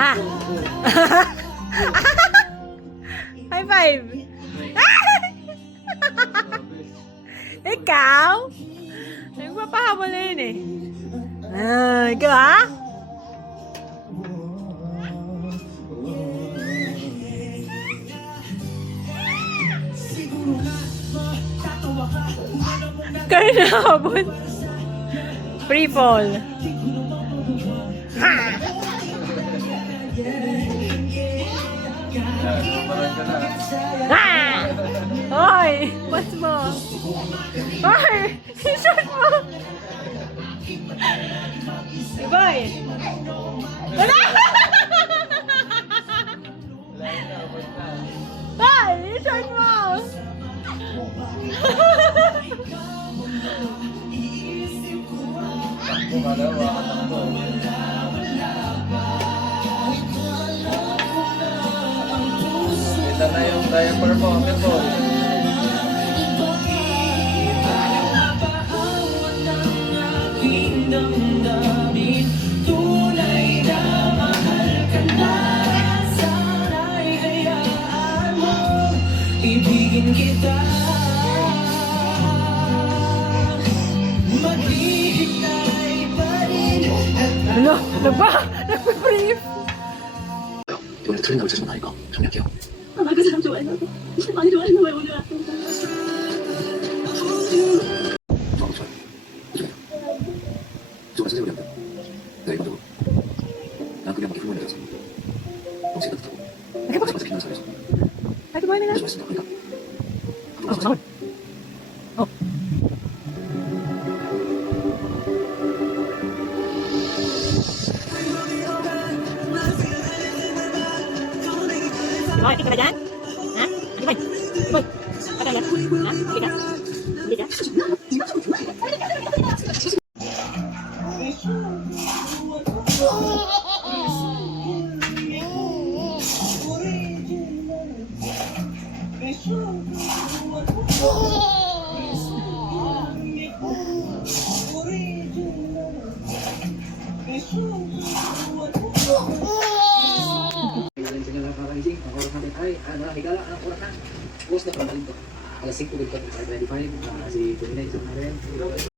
Ha? High five! Ikaw? Nagpapahabol na yun eh. Ikaw ha? Kaya nahabol. Free fall. Ha! Ha! Hoy! What's mo? Hoy! T-shirt mo! Boy! Wala! Boy! T-shirt mo! Ito na yung diaper mo, ito. Tunay na mahal ka na, sana'y hayaan mo, ibigin kita. Maghihintay pa rin. Ano? Ano ba? Nagpa-brief? 이번에 틀린 답을 찾으면 나니까 정리할게요. 나 그 사람 좋아해. 진짜 많이 좋아하는 거야 오늘. 좋아요. 요즘에 저번에 선생님한테 내가 이번적으로 난 그게 한번 기분이 되어서 너무 생각 듣고 마지막에 빛나는 사회에서 Ay, kumain na nga. 말씀했습니다. 그러니까 Oh, sahod. Oh. Oh, ikit ka na dyan? Ha? Ano ba? Boy, patay yan? Ha? Ikit ka? Hindi ka? Galing sa mga kakagising, ang oras natin ay higala, ang oras na. Bukas na pagaling ko. Alas 5 ko, 5:25, si Kuminay, isang na rin.